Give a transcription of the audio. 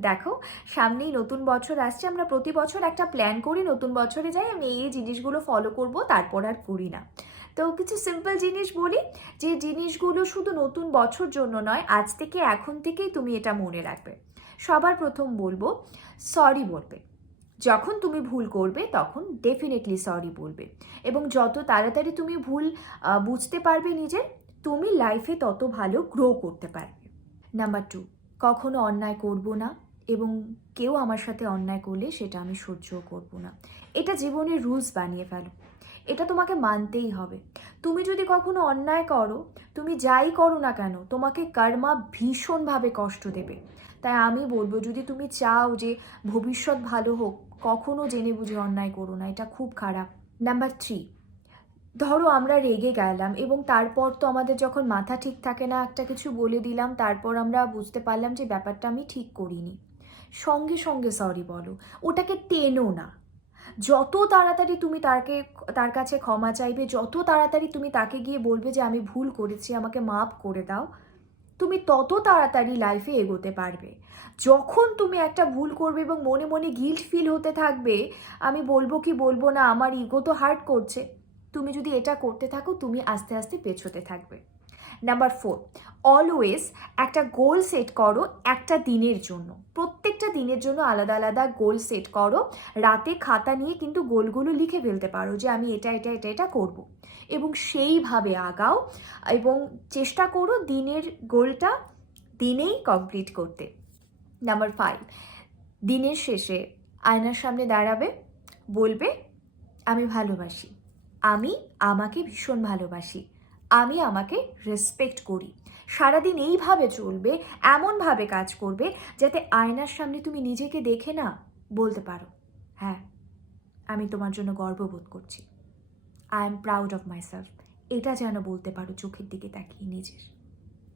দেখো, সামনেই নতুন বছর আসছে, আমরা প্রতি বছর একটা প্ল্যান করি, নতুন বছরে যাই, আমি এই জিনিসগুলো ফলো করব, তারপর আর করি না। তো কিছু সিম্পল জিনিস বলি, যে জিনিসগুলো শুধু নতুন বছর জন্য নয়, আজ থেকে এখন থেকেই তুমি এটা মনে রাখবে। সবার প্রথম বলব সরি বলবে। যখন তুমি ভুল করবে, তখন ডেফিনেটলি সরি বলবে। এবং যত তাড়াতাড়ি তুমি ভুল বুঝতে পারবে নিজের, তুমি লাইফে তত ভালো গ্রো করতে পারবে। নাম্বার টু কখনো অন্যায় করব না। এবং কেউ আমার সাথে অন্যায় করলে সেটা আমি সহ্যও করব না। এটা জীবনের রুলস বানিয়ে ফেলো। এটা তোমাকে মানতেই হবে। তুমি যদি কখনো অন্যায় করো, তুমি যাই করো না কেন, তোমাকে কর্মা ভীষণভাবে কষ্ট দেবে। তাই আমি বলব, যদি তুমি চাও যে ভবিষ্যৎ ভালো হোক, কখনো জেনে বুঝে অন্যায় করো না, এটা খুব খারাপ। নাম্বার থ্রি ধরো আমরা রেগে গেলাম এবং তারপর তো আমাদের যখন মাথা ঠিক থাকে না, একটা কিছু বলে দিলাম, তারপর আমরা বুঝতে পারলাম যে ব্যাপারটা আমি ঠিক করিনি। সঙ্গে সঙ্গে সরি বলো। ওটাকে টেনো না। যত তাড়াতাড়ি তুমি তাকে, তার কাছে ক্ষমা চাইবে, যত তাড়াতাড়ি তুমি তাকে গিয়ে বলবে যে আমি ভুল করেছি, আমাকে মাফ করে দাও, তুমি তত তাড়াতাড়ি লাইফে এগোতে পারবে। যখন তুমি একটা ভুল করবে এবং মনে মনে গিল্ট ফিল হতে থাকবে, আমি বলব কি বলব না, আমার ইগো তো হার্ট করছে। তুমি যদি এটা করতে থাকো, তুমি আস্তে আস্তে পেছোতে থাকবে। নাম্বার ফোর অলওয়েজ একটা গোল সেট করো একটা দিনের জন্য। প্রত্যেকটা দিনের জন্য আলাদা আলাদা গোল সেট করো। রাতে খাতা নিয়ে কিন্তু গোলগুলো লিখে ফেলতে পারো যে আমি এটা এটা এটা এটা করব। এবং সেইভাবে আগাও এবং চেষ্টা করো দিনের গোলটা দিনেই কমপ্লিট করতে। নাম্বার ফাইভ দিনের শেষে আয়নার সামনে দাঁড়াবে, বলবে, আমি ভালোবাসি। আমি আমাকে ভীষণ ভালোবাসি। আমি আমাকে রেসপেক্ট করি। সারাদিন এইভাবে চলবে, এমনভাবে কাজ করবে যাতে আয়নার সামনে তুমি নিজেকে দেখে না বলতে পারো হ্যাঁ আমি তোমার জন্য গর্ববোধ করছি। I am proud of myself এটা যেন বলতে পারো, চোখের দিকে তাকিয়ে নিজের।